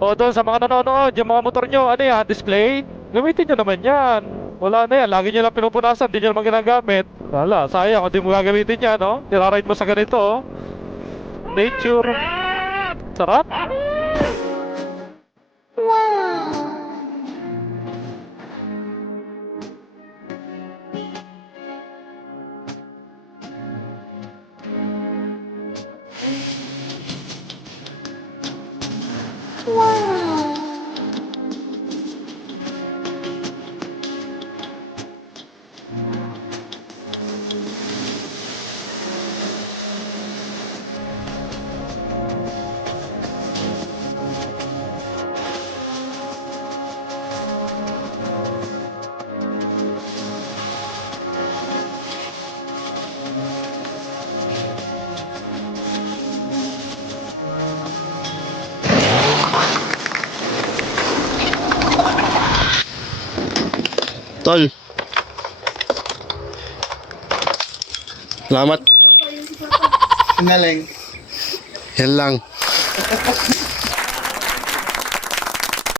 O doon sa mga nanonood, yung mga motor nyo, ano yan, display? Gamitin nyo naman yan. Wala na yan, lagi nyo lang pinupunasan, di nyo naman ginagamit. Wala, sayang, kung di mo gagamitin yan, no? Niraride mo sa ganito, oh. Nature. Sarap. Tol, salamat. Naling. Yan lang.